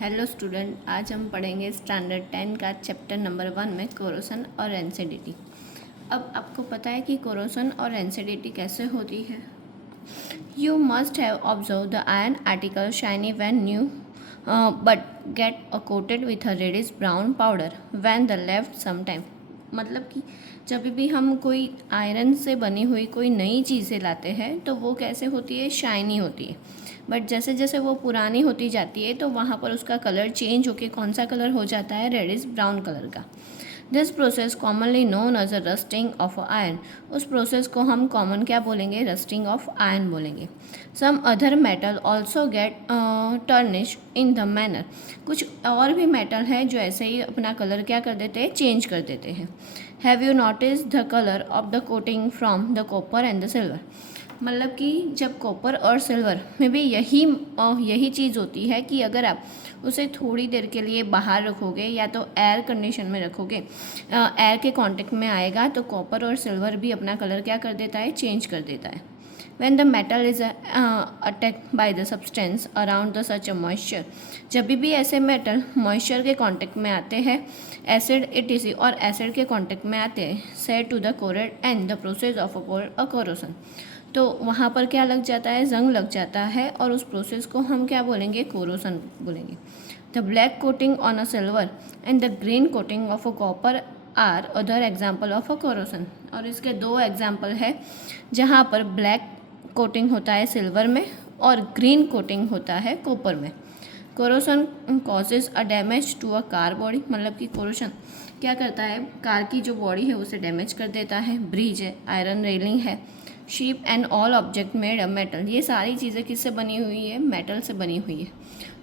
Hello student, आज हम पढ़ेंगे स्टैंडर्ड 10 का चैप्टर नंबर 1 में कोरोसन और रेंसिडिटी। अब आपको पता है कि कोरोसन और रेंसिडिटी कैसे होती है। You must have observe the iron article shiny when new but get coated with a reddish brown powder when the left some time. मतलब कि जब भी हम कोई आयरन से बनी हुई कोई नई चीज़ें लाते हैं तो वो कैसे होती है, शाइनी होती है। बट जैसे जैसे वो पुरानी होती जाती है तो वहाँ पर उसका कलर चेंज होके कौन सा कलर हो जाता है, रेडिश ब्राउन कलर का। This process commonly known as a rusting of iron. उस प्रोसेस को हम कॉमन क्या बोलेंगे, रस्टिंग ऑफ आयरन बोलेंगे। Some other metal also get tarnish in the manner. कुछ और भी मेटल है जो ऐसे ही अपना कलर क्या कर देते हैं, चेंज कर देते हैं। Have you notice the colour of the coating from the copper and the silver. मतलब कि जब कॉपर और सिल्वर में भी यही चीज़ होती है कि अगर आप उसे थोड़ी देर के लिए बाहर रखोगे या तो एयर कंडीशन में रखोगे, एयर के कांटेक्ट में आएगा तो कॉपर और सिल्वर भी अपना कलर क्या कर देता है, चेंज कर देता है। When the metal is attacked by the substance around the such a moisture, जब भी ऐसे मेटल मॉइस्चर के कांटेक्ट में आते हैं, एसिड etc और एसिड के कांटेक्ट में आते हैं, said to the corrode and the process of a corrosion, तो वहाँ पर क्या लग जाता है, जंग लग जाता है और उस प्रोसेस को हम क्या बोलेंगे, कोरोसन बोलेंगे। The black coating on a silver and the green coating of a copper are other example of a corrosion. और इसके दो एग्जाम्पल है जहाँ पर ब्लैक कोटिंग होता है सिल्वर में और ग्रीन कोटिंग होता है कॉपर में। Corrosion causes a damage to a car body. मतलब कि कोरोसन क्या करता है, कार की जो बॉडी है उसे डैमेज कर देता है। ब्रिज है, आयरन रेलिंग है, ship and all object made of metal. ये सारी चीज़ें किससे बनी हुई है, मेटल से बनी हुई है।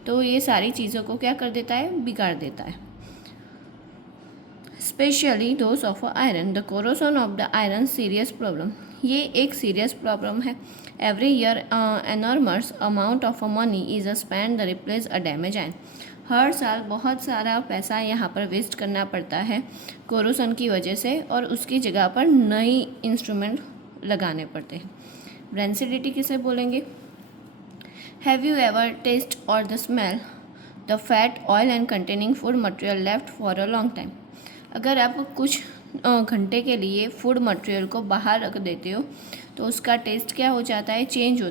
तो ये सारी चीज़ों को क्या कर देता है, बिगाड़ देता है। Especially those of iron. The corrosion of the iron serious problem. ये एक सीरियस प्रॉब्लम है। Every year enormous amount of money is spend the replace a damage iron. हर साल बहुत सारा पैसा यहाँ पर वेस्ट करना पड़ता है कोरोसन की वजह से और उसकी जगह पर नई इंस्ट्रूमेंट लगाने पड़ते हैं। रेंसिडिटी किसे बोलेंगे। हैव यू एवर टेस्ट और the smell the fat oil and containing food material left for a long time. अगर आप कुछ घंटे के लिए फूड मटेरियल को बाहर रख देते हो तो उसका टेस्ट क्या हो जाता है, चेंज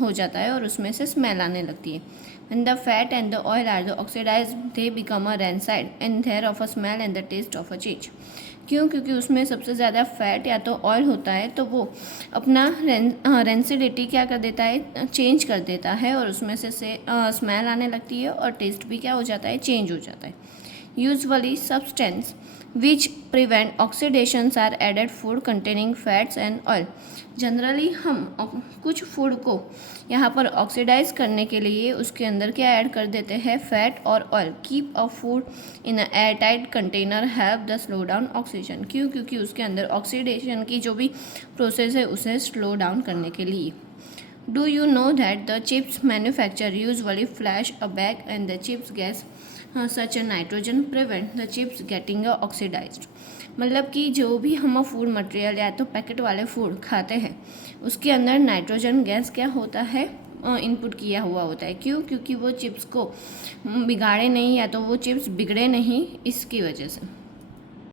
हो जाता है और उसमें से स्मेल आने लगती है। When the fat and the oil are the oxidized, they become a rancid and there of a smell and the taste of a change. क्यों, क्योंकि उसमें सबसे ज़्यादा फैट या तो ऑयल होता है तो वो अपना रेंसिडिटी क्या कर देता है, चेंज कर देता है और उसमें से स्मेल आने लगती है और टेस्ट भी क्या हो जाता है, चेंज हो जाता है। Usually substance which prevent oxidations are added food containing fats and oil. Generally हम कुछ फूड को यहाँ पर ऑक्सीडाइज करने के लिए उसके अंदर क्या ऐड कर देते हैं, फैट और oil. Keep a food in a air tight container help the slow down oxygen. क्यों, क्योंकि उसके अंदर ऑक्सीडेशन की जो भी प्रोसेस है उसे स्लो डाउन करने के लिए। Do you know that the chips manufacture usually flash a bag and the chips gas such a nitrogen prevent the chips getting oxidised. मतलब कि जो भी हम फूड मटेरियल या तो पैकेट वाले फूड खाते हैं उसके अंदर नाइट्रोजन गैस क्या होता है, इनपुट किया हुआ होता है। क्यों, क्योंकि वो चिप्स को बिगाड़े नहीं या तो वो चिप्स बिगड़े नहीं, इसकी वजह से।